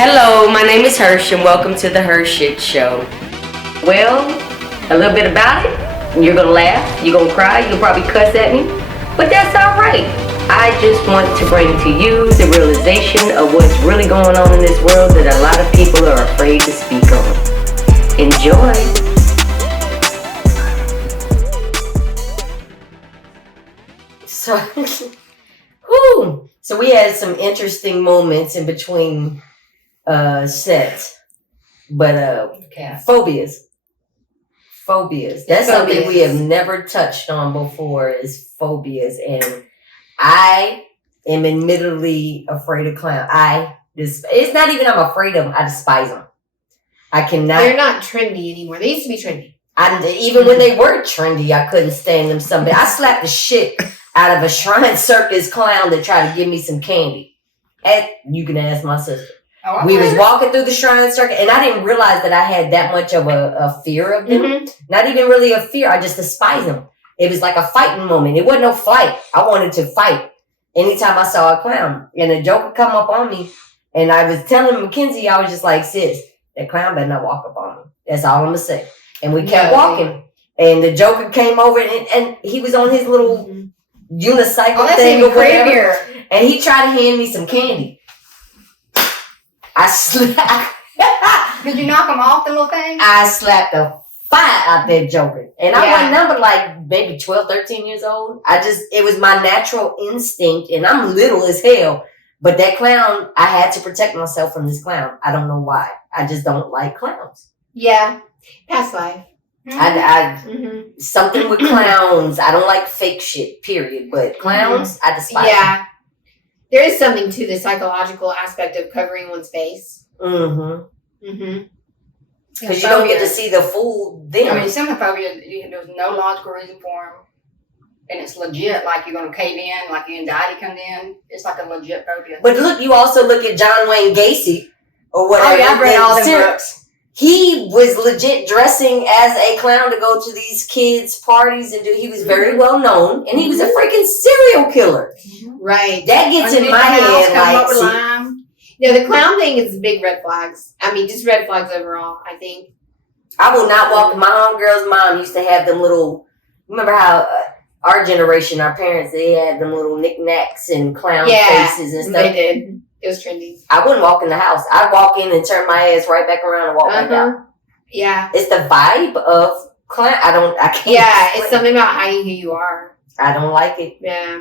Hello, my name is Hersh and welcome to the HERshyt Show. Well, a little bit about it. You're gonna laugh, you're gonna cry, you'll probably cuss at me, but that's alright. I just want to bring to you the realization of what's really going on in this world that a lot of people are afraid to speak on. Enjoy. So we had some interesting moments in between sets, but phobias. That's something we have never touched on before, is phobias, and I am admittedly afraid of clowns. It's not even I'm afraid of them. I despise them. I cannot. They're not trendy anymore. They used to be trendy. Even when they were trendy, I couldn't stand them. I slapped the shit out of a shrine circus clown that tried to give me some candy. And you can ask my sister. Oh, we was walking through the shrine circus, and I didn't realize that I had that much of a fear of them. Mm-hmm. Not even really a fear. I just despise them. It was like a fighting moment. It wasn't no fight. I wanted to fight anytime I saw a clown. And a joke would come up on me, and I was telling Mackenzie, I was just like, sis, that clown better not walk up on me. That's all I'm going to say. And we kept walking. And the Joker came over, and he was on his little unicycle thing or whatever. And he tried to hand me some candy. I slapped. Did you knock him off the little thing? I slapped the fire out that Joker. And I was number like maybe 12, 13 years old. It was my natural instinct, and I'm little as hell. But that clown, I had to protect myself from this clown. I don't know why. I just don't like clowns. Yeah. Past life. Something with clowns. I don't like fake shit, period. But clowns, I despise them. Yeah. There is something to the psychological aspect of covering one's face. Because you don't get to see the full thing. I mean, some of the phobias, there's no logical reason for them. And it's legit, like you're going to cave in, like your anxiety comes in. It's like a legit phobia. But look, you also look at John Wayne Gacy or whatever. Oh, yeah, I've read all them books. He was legit dressing as a clown to go to these kids' parties and he was very well known, and he was a freaking serial killer. Right. That gets in my head. The clown thing is big red flags. I mean, just red flags overall, I think. I will not walk. My homegirl's mom used to have them little, remember how our generation, our parents, they had them little knickknacks and clown faces and stuff. They did. It was trendy. I wouldn't walk in the house. I'd walk in and turn my ass right back around and walk back out. Yeah. It's the vibe of clown. I can't. Yeah, it's something about hiding who you are. I don't like it. Yeah.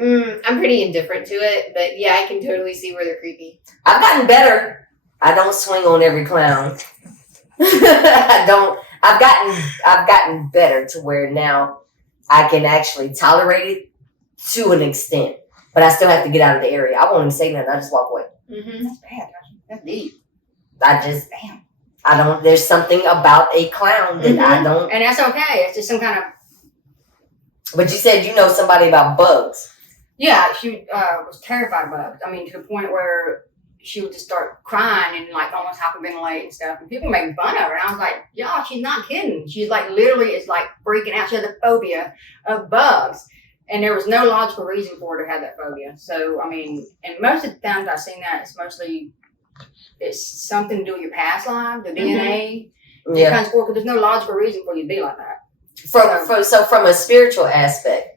I'm pretty indifferent to it, but yeah, I can totally see where they're creepy. I've gotten better. I don't swing on every clown. I've gotten better to where now I can actually tolerate it to an extent. But I still have to get out of the area. I won't even say nothing. I just walk away. That's bad. That's deep. There's something about a clown that I don't. And that's okay. It's just some kind of. But you said you know somebody about bugs. Yeah, she was terrified of bugs. I mean, to the point where she would just start crying and like almost hyperventilate and stuff. And people make fun of her. And I was like, y'all, she's not kidding. She's like literally is like freaking out. She has a phobia of bugs. And there was no logical reason for her to have that phobia. So, I mean, and most of the times I've seen that, it's something to do with your past life, the DNA. Yeah. Kind of sport, because there's no logical reason for you to be like that. So from a spiritual aspect,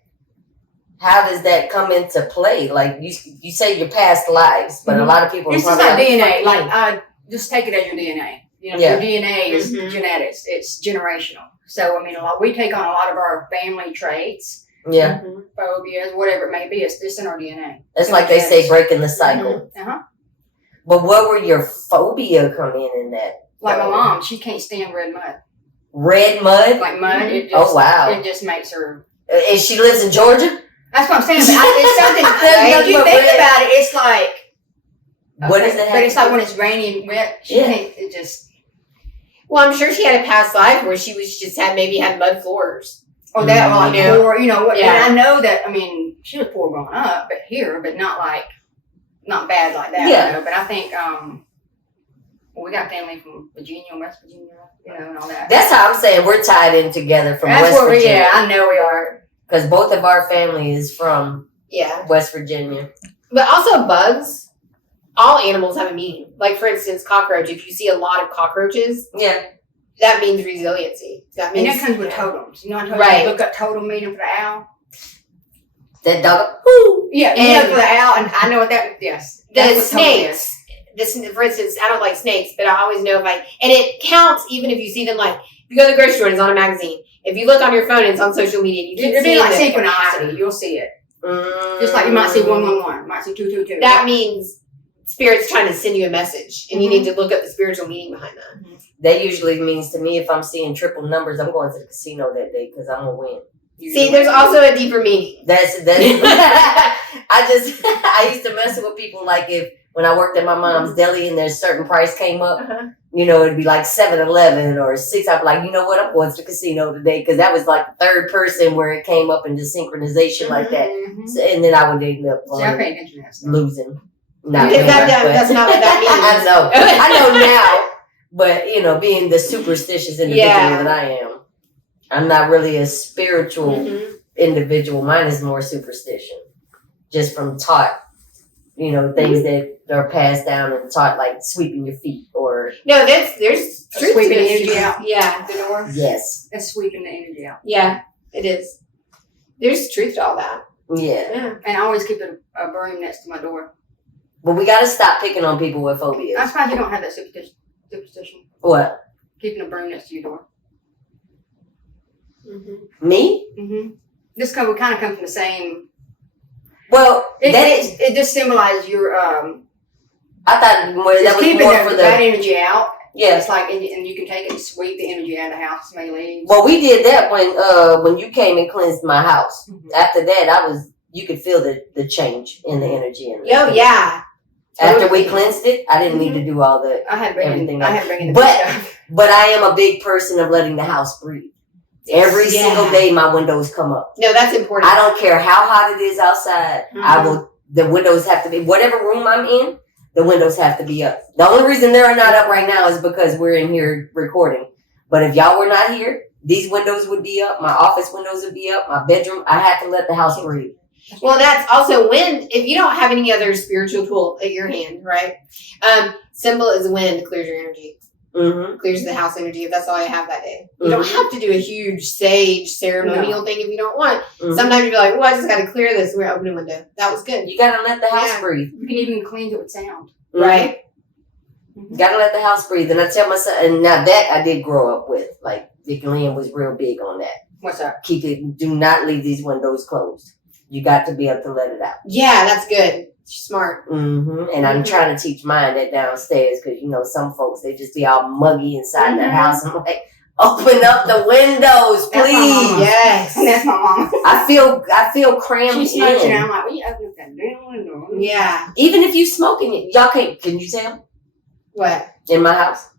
how does that come into play? Like you say your past lives, but a lot of people. It's just like DNA. Like just take it as your DNA. You know, your DNA is genetics. It's generational. So I mean, we take on a lot of our family traits. Yeah. Phobias, whatever it may be, it's just in our DNA. It's like they say, breaking the cycle. But what were your phobia come in that? Like my mom, she can't stand red mud. Red mud? Like mud. It just, oh, wow. It just makes her. And she lives in Georgia? That's what I'm saying. It's something. If you think about it, it's like. What is it? But it's like when it's rainy and wet, she can't. It just. Well, I'm sure she had a past life where she was just had mud floors. Or that, or like poor, you know. And I know that. I mean, she was poor growing up, but not bad like that. Yeah. You know? But I think we got family from Virginia, West Virginia, you know, and all that. That's how I'm saying we're tied in together from West Virginia. Yeah, I know we are. Because both of our family is from West Virginia. But also bugs. all animals have a meaning. Like, for instance, cockroach. If you see a lot of cockroaches, that means resiliency. That means, and that comes with totems. You know, I told Right. you look up totem meaning for the owl. That dog. Whoo. Yeah, you know, for the owl, and I know what that. Yes, the that's what totem is. snakes. For instance, I don't like snakes, but I always know if and it counts even if you see them. Like, if you go to the grocery store and it's on a magazine. If you look on your phone and it's on social media, you keep It'd be seeing like them. synchronicity. You'll see it. Just like you might see 111, might see 222. That means Spirit's trying to send you a message, and you need to look up the spiritual meaning behind that. That usually means to me, if I'm seeing triple numbers, I'm going to the casino that day because I'm gonna win. See, there's also a deeper meaning. That's I used to mess with people like when I worked at my mom's deli and there's certain price came up, you know, it'd be like 7-Eleven or 6. I'd be like, you know what, I'm going to the casino today because that was like the third person where it came up into synchronization like that. So, and then I would end up losing. That's not what that means. I know now, but you know, being the superstitious individual that I am, I'm not really a spiritual individual. Mine is more superstition, just from taught, you know, things that are passed down and taught, like sweeping your feet or there's truth sweeping to the this. energy out. Yeah, The door. Yes, That's sweeping the energy out. Yeah, it is. There's truth to all that. Yeah. And I always keep a broom next to my door. But we gotta stop picking on people with phobias. I'm surprised you don't have that superstition. What? Keeping a broom next to your door. Me? This would kind of come from the same. Well, it just symbolizes your. I thought that was keeping more for the bad energy out. Yeah, it's like, and you can take it and sweep the energy out of the house. May leaves. Well, we did that when you came and cleansed my house. After that, you could feel the change in the energy. Yeah. After we cleansed it, I didn't need to do all the everything. But I am a big person of letting the house breathe. Every single day, my windows come up. No, that's important. I don't care how hot it is outside. The windows have to be, whatever room I'm in, the windows have to be up. The only reason they're not up right now is because we're in here recording. But if y'all were not here, these windows would be up. My office windows would be up. My bedroom, I have to let the house breathe. Well, that's also wind. If you don't have any other spiritual tool at your hand, right? Symbol is wind, clears your energy. Clears the house energy if that's all you have that day. You don't have to do a huge sage ceremonial thing if you don't want. Sometimes you'll be like, I just got to clear this. We're opening a window. That was good. You got to let the house breathe. You can even cleanse it with sound. Right? Got to let the house breathe. And I tell my son, and now that I did grow up with, like, Vic Lynn was real big on that. What's that? Do not leave these windows closed. You got to be able to let it out. Yeah, that's good. Smart. And I'm trying to teach mine that downstairs because, you know, some folks, they just be all muggy inside their house. I'm like, open up the windows, please. Yes. That's my mom. I feel cramped. She's smoking. I'm like, will you open up that damn window? Yeah. Even if you smoking it, y'all can you tell? What? In my house.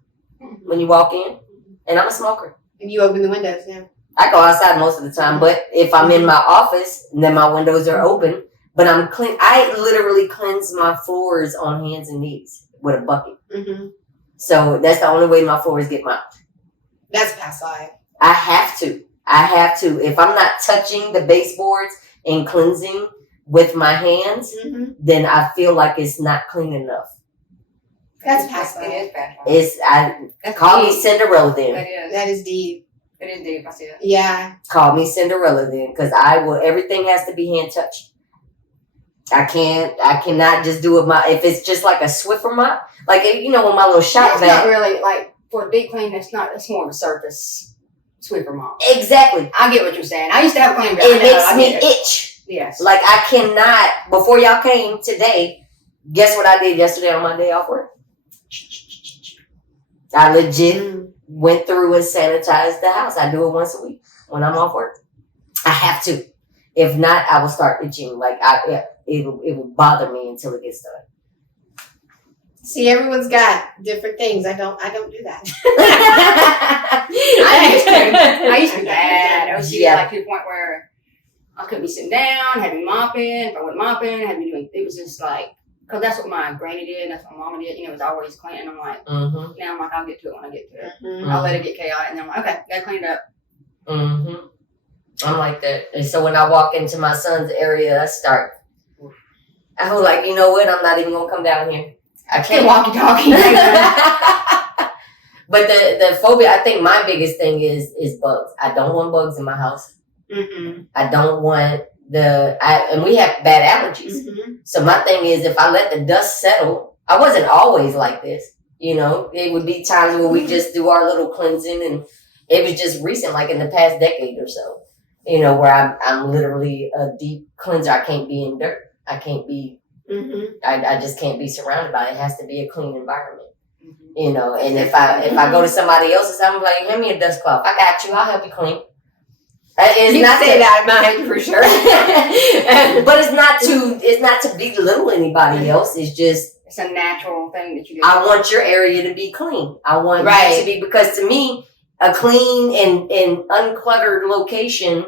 When you walk in. And I'm a smoker. And you open the windows, yeah. I go outside most of the time, but if I'm in my office, then my windows are open. But I'm clean. I literally cleanse my floors on hands and knees with a bucket. So that's the only way my floors get mopped. That's past life. I have to. If I'm not touching the baseboards and cleansing with my hands, then I feel like it's not clean enough. That's past life. It is past life. Call me Cinderella then. That is deep. It is deep. I see that. Yeah. Call me Cinderella then, because everything has to be hand touched. I cannot just do it if it's just like a Swiffer mop, like, you know, when my little shop bag. That's not really, like, for a deep clean, it's more of a surface Swiffer mop. Exactly. I get what you're saying. I used to have a clean bag. It makes me itch. Yes. Like, I cannot, before y'all came today, guess what I did yesterday on my day off work? I legit went through and sanitized the house. I do it once a week when I'm off work. I have to. If not, I will start itching. Like, it will bother me until it gets done. See, everyone's got different things. I don't do that. I used to be bad. I was like to the point where I couldn't be sitting down, had me mopping. If I wasn't mopping, had me doing. It was just like, because that's what my granny did. That's what my mama did. You know, it was always cleaning. I'm like, now I'm like, I'll get to it when I get to it. I'll let it get chaotic, and then I'm like, okay, gotta clean it up. I'm like that. And so when I walk into my son's area, I'm like, you know what? I'm not even gonna come down here. I can't walkie-talkie. But the phobia, I think my biggest thing is bugs. I don't want bugs in my house. Mm-mm. I don't want and we have bad allergies. Mm-hmm. So my thing is, if I let the dust settle, I wasn't always like this. You know, it would be times where we just do our little cleansing, and it was just recent, like in the past decade or so. You know, where I'm literally a deep cleanser. I can't be in dirt. I can't be. Mm-hmm. I just can't be surrounded by it. It has to be a clean environment. Mm-hmm. You know, and if I go to somebody else's, I'm like, hand me a dust cloth. I got you. I'll help you clean. It's You not say to, that mine for sure. but it's not to belittle anybody else. It's just It's a natural thing that you do. I want your area to be clean. I want Right. you to be, because to me, a clean and uncluttered location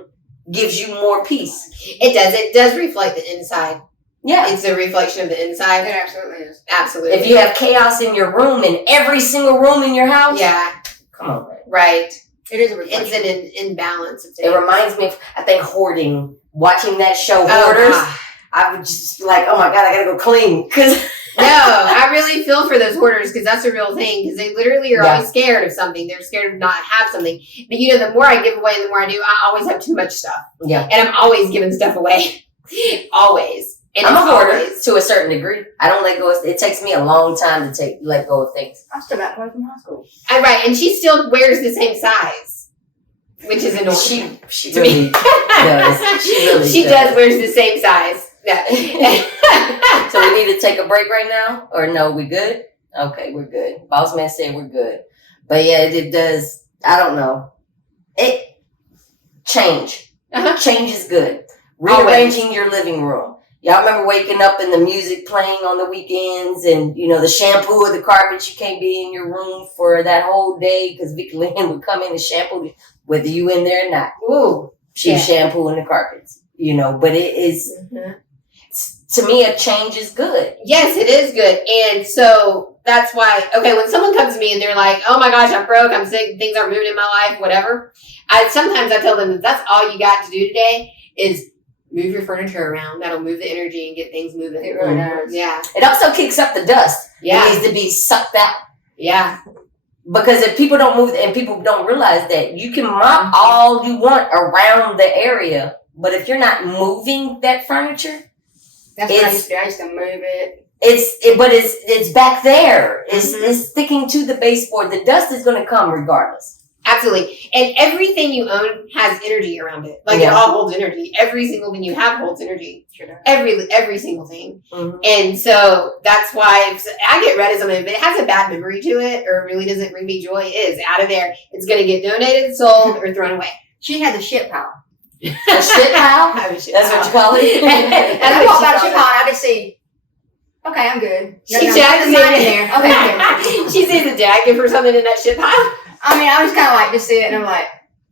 gives you more peace. It does. It does reflect the inside. Yeah. It's a reflection of the inside. It absolutely is. Absolutely. If you have chaos in your room, in every single room in your house, Yeah. come on, man. Right. It is a It's reflection. an imbalance of It things. reminds me of, I think, hoarding. Watching that show, Oh, Hoarders, God. I would just be like, oh my God, I gotta go clean. Cause No, I really feel for those hoarders because that's a real thing. Because they literally are Yeah. always scared of something. They're scared of not have something. But you know, the more I give away, the more I do. I always have too much stuff, yeah. and I'm always giving stuff away. Always. And I'm a it's hoarder always- to a certain degree. I don't let go. It takes me a long time to let go of things. I still got clothes from high school. Right, and she still wears the same size, which is annoying. She To really me. does. She really She does wears the same size. Yeah. So we need to take a break right now, or no? We good? Okay, we're good. Boss man said we're good. But yeah, it does. I don't know. Change. Uh-huh. Change is good. Always. Rearranging your living room. Y'all remember waking up and the music playing on the weekends, and you know the shampoo or the carpet. You can't be in your room for that whole day because Vicky Lynn would come in and shampoo, whether you in there or not. Ooh. She's shampooing the carpets. You know, but it is. Mm-hmm. To me, a change is good. Yes, it is good. And so that's why, okay, when someone comes to me and they're like, oh my gosh, I'm broke, I'm sick, things aren't moving in my life, whatever. Sometimes I tell them that that's all you got to do today is move your furniture around. That'll move the energy and get things moving. It really does. Yeah. It also kicks up the dust. Yeah. It needs to be sucked out. Yeah. Because if people don't move, and people don't realize that you can mop all you want around the area, but if you're not moving that furniture, That's what I used to do. I used to move it. it's back there. It's Mhm. it's sticking to the baseboard. The dust is going to come regardless. Absolutely. And everything you own has energy around it. Like it Yeah. all holds energy. Every single thing you have holds energy. Sure does. Every single thing. Mhm. And so that's why if I get rid of something, if it has a bad memory to it or really doesn't bring me joy, it is out of there. It's going to get donated, sold, or thrown away. She had the shit pile. A shit pile? I have a shit That's what you call it? And That's I what walk she by the calls shit it. pile and I just see, okay, I'm good. She Nothing jacked mine in there. Okay, I'm good. She sees a dad give her something in that shit pile. I mean, I was kind of like, just see it and I'm like,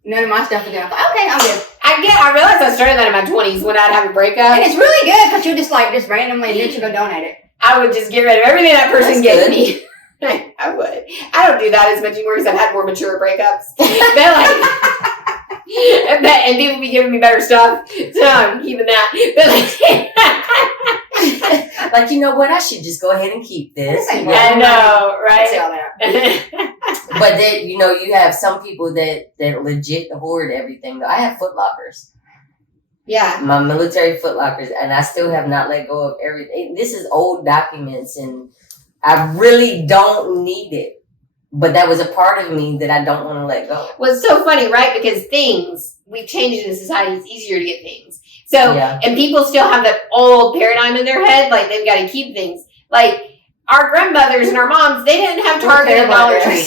none of my stuff is there. I'm like, okay, I'm good. I realized I started that in my 20s when I'd have a breakup. And it's really good because you just randomly and then you go donate it. I would just get rid of everything that person That's gave good. me. I would. I don't do that as much anymore because I've had more mature breakups. But like, and people be giving me better stuff, so I'm keeping that. But like, Like, you know what? I should just go ahead and keep this. This ain't Yeah. I know, I see right? all that. But then, you know, you have some people that legit hoard everything. I have footlockers. Yeah. My military footlockers, and I still have not let go of everything. This is old documents, and I really don't need it. But that was a part of me that I don't want to let go. Well, it's so funny, right? Because we've changed in society. It's easier to get things. So, Yeah. and people still have that old paradigm in their head, like they've got to keep things. Like our grandmothers and our moms, they didn't have Target and Dollar Tree.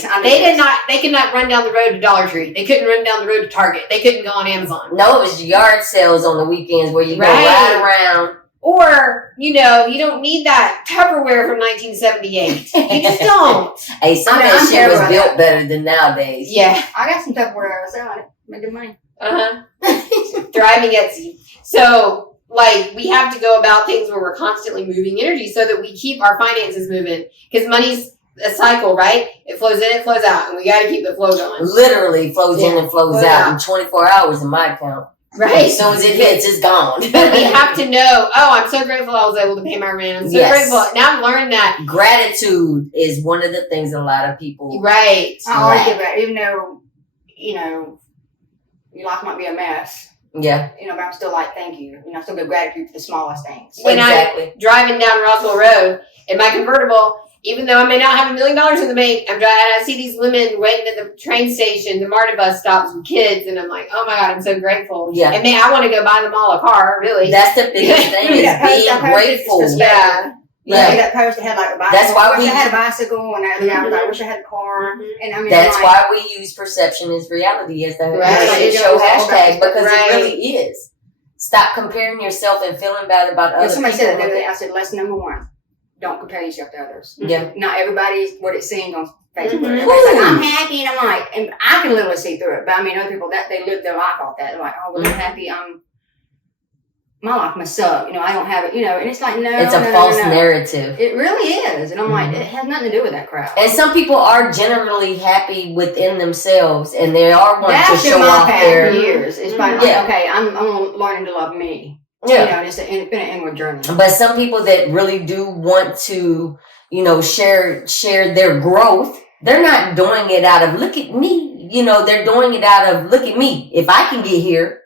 They could not run down the road to Dollar Tree. They couldn't run down the road to Target. They couldn't go on Amazon. No, it was yard sales on the weekends where you go Right. ride around. Or, you don't need that Tupperware from 1978. You just don't. Hey, some of I'm that shit terrible was at built better than nowadays. Yeah. I got some Tupperware I was selling it. Making money. Thriving Etsy. So, like, we have to go about things where we're constantly moving energy so that we keep our finances moving. Because money's a cycle, right? It flows in, it flows out. And we got to keep the flow going. Literally flows in and flows Flows out out. in 24 hours in my account. Right. As soon as it hits, it's gone. But we have to know, I'm so grateful I was able to pay my rent. I'm so grateful. Now I've learned that. Gratitude is one of the things a lot of people. Right. I always give that, even though, your life might be a mess. Yeah. But I'm still like, thank you. I still give gratitude for the smallest things. When I'm driving down Roswell Road in my convertible, even though I may not have $1 million in the bank, I'm driving and I see these women waiting at the train station, the MARTA bus stops with kids, and I'm like, oh my God, I'm so grateful. Yeah. And I want to go buy them all a car, really. That's the biggest thing, is being grateful. Yeah. Yeah. That post that had like a bicycle. That's why I wish I had a bicycle, and the other guy was like, I wish I had a car. And that's why we use perception is reality as the HERshyt Show hashtag, because it really is. Stop comparing yourself and feeling bad about other somebody people. said that the other day. I said, lesson number 1. Don't compare yourself to others. Yeah. Not everybody's what it seems on Facebook. Everybody's like, I'm happy, and I'm like, and I can literally see through it. But I mean, other people that they live their life off that. They're like, oh, well, they're happy. My life must suck. I don't have it. And it's like, no, it's a false narrative. It really is, and I'm like, it has nothing to do with that crap. And some people are generally happy within themselves, and they are wanting to show off their years. It's like, okay, I'm learning to love me. Yeah. It's been an inward journey. But some people that really do want to, share their growth, they're not doing it out of look at me. They're doing it out of look at me. If I can get here,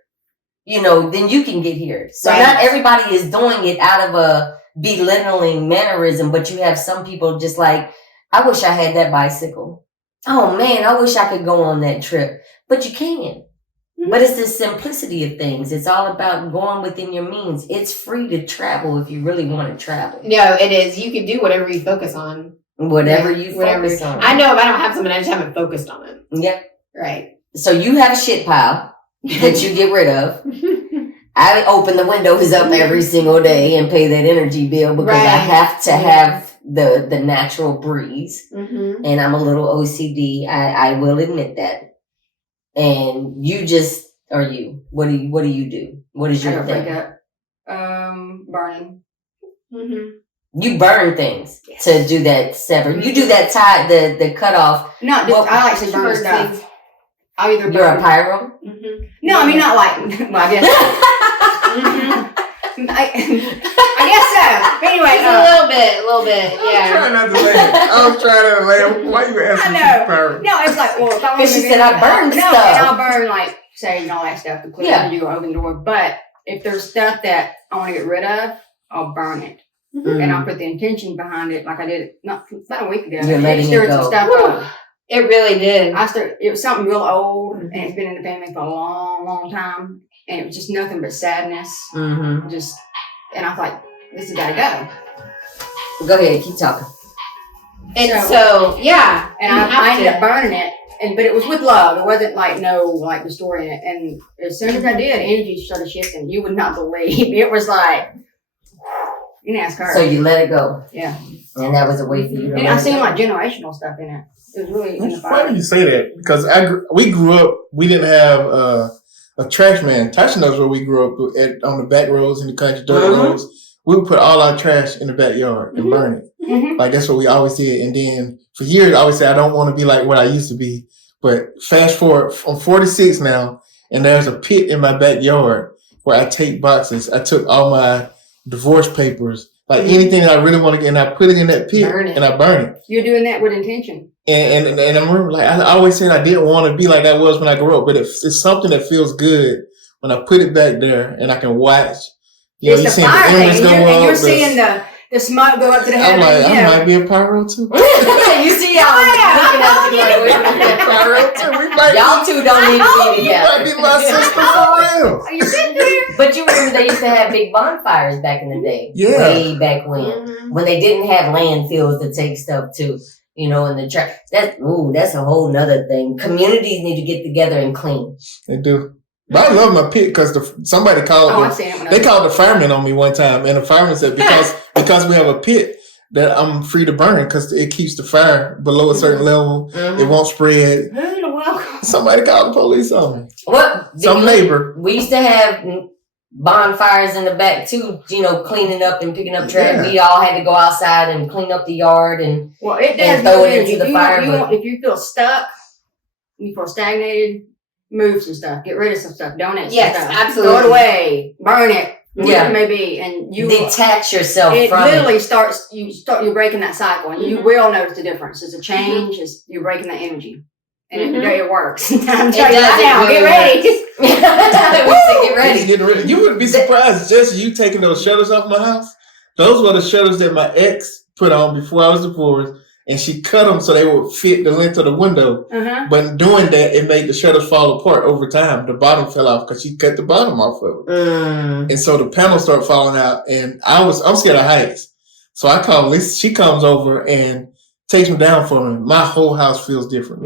then you can get here. So not everybody is doing it out of a belittling mannerism, but you have some people just like, I wish I had that bicycle. Oh man, I wish I could go on that trip. But you can. But it's the simplicity of things. It's all about going within your means. It's free to travel if you really want to travel. No, it is. You can do whatever you focus on. Whatever you focus on. I know if I don't have something, I just haven't focused on it. Yeah. Right. So you have a shit pile that you get rid of. I open the windows up every single day and pay that energy bill because I have to have the natural breeze. And I'm a little OCD. I will admit that. And you just are you. What do you do? What is your thing? Burning. You burn things to do that sever. You do that tie the cutoff. No, I like to burn stuff. I'll either You're a pyro? No, I mean not like well, I guess. I guess so. Anyway, a little bit. Yeah. I'm trying not to laugh. I was trying not to laugh. Why you asking me pyro? No, it's like, well, if I because she said I burn stuff. No, and I'll burn like sage and all that stuff to clear the door, open the door. But if there's stuff that I want to get rid of, I'll burn it. And I'll put the intention behind it, like I did about a week ago. You're letting it go. Some stuff up. It really did. It was something real old, and it's been in the family for a long, long time, and it was just nothing but sadness. And I thought, this has got to go. Go ahead, keep talking. And so and I ended up burning it, but it was with love. It wasn't like destroying it. And as soon as I did, energy started shifting. You would not believe. It was like, you can ask her. So you let it go. Yeah. And that was a way for you to And I seen like generational stuff in it. It was really It's funny you say that because we grew up, we didn't have a trash man. Tasha knows where we grew up on the back roads in the country, dirt roads. We would put all our trash in the backyard and burn it. Like that's what we always did. And then for years, I always say, I don't want to be like what I used to be. But fast forward, I'm 46 now, and there's a pit in my backyard where I take boxes. I took all my divorce papers, like anything that I really want to get, and I put it in that pit and I burn it. You're doing that with intention. And I remember, like I always said, I didn't want to be like I was when I grew up, but it's something that feels good when I put it back there and I can watch. You It's the fire thing, and you're seeing the smoke go up to the heavens. I'm like, I might be a pyro too. You see y'all looking at you like, we're pyro too. Y'all two don't need to be together. You might be my sister for real. Are you sitting there? But you remember they used to have big bonfires back in the day. Yeah. Way back when they didn't have landfills to take stuff to. In the trash. That's a whole nother thing. Communities need to get together and clean. They do. But I love my pit because somebody called they called the fireman on me one time, and the fireman said because we have a pit that I'm free to burn because it keeps the fire below a certain level. It won't spread. You're welcome. Somebody called the police on me. What? Some neighbor. We used to have bonfires in the back too, cleaning up and picking up trash. Yeah. We all had to go outside and clean up the yard and it does throw it into the fire. If you feel stuck, you feel stagnated, move some stuff, get rid of some stuff, donate some Yes, stuff. absolutely. Throw it away, burn it, whatever Yeah. it may be. And you detach yourself it from literally it. you're breaking that cycle, and you will notice the difference. It's a change, you're breaking that energy. And it works. I'm telling you right now, get ready. Get ready. Getting ready. You wouldn't be surprised just you taking those shutters off my house. Those were the shutters that my ex put on before I was divorced, and she cut them so they would fit the length of the window. But in doing that, it made the shutters fall apart over time. The bottom fell off because she cut the bottom off of it. And so the panels started falling out, and I'm scared of heights. So I call Lisa. She comes over and takes them down for me. My whole house feels different.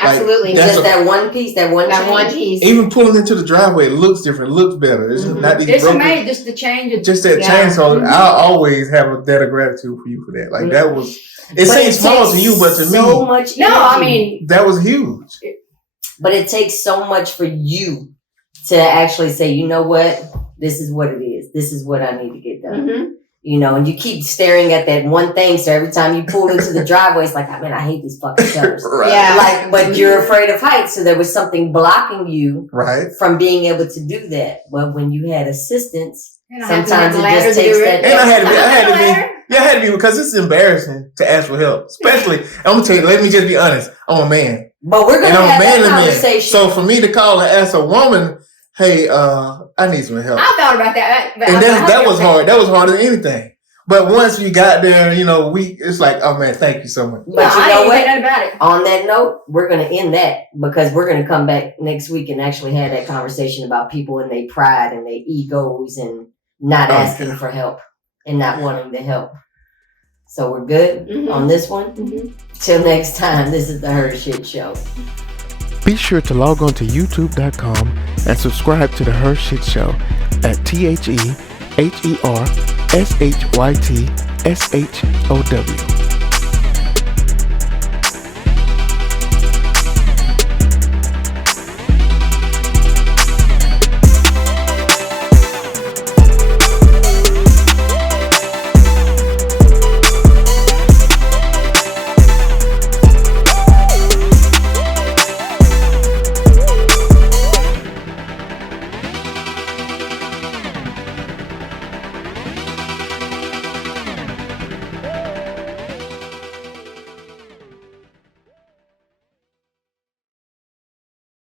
Absolutely. That's Just that one piece, that one piece. Even pulling into the driveway, it looks different, looks better. It's not these It's broken. amazing, just the change. Just that change. So I always have a debt of gratitude for you for that. Like that was. It seems small to you, but to so me, much. No, I mean that was huge. But it takes so much for you to actually say, you know what, this is what it is. This is what I need to get done. You know, and you keep staring at that one thing. So every time you pull into the driveway, it's like, I hate these fucking shutters. Right. Yeah. Like, but you're afraid of heights. So there was something blocking you from being able to do that. But when you had assistance, sometimes it just takes that. And I had to be because it's embarrassing to ask for help. Especially, I'm gonna tell you, let me just be honest. I'm a man. But we're gonna have that conversation. So for me to call and ask a woman, hey, I need some help. I thought about that. And that was hard. That was harder than anything. But once you got there, you know, it's like, oh man, thank you so much. But you know what? About it. On that note, we're going to end that because we're going to come back next week and actually have that conversation about people and their pride and their egos and not asking for help and not wanting to help. So we're good on this one. Till next time, this is the HERshyt Show. Be sure to log on to youtube.com and subscribe to the HERshyt Show at TheRshytShow.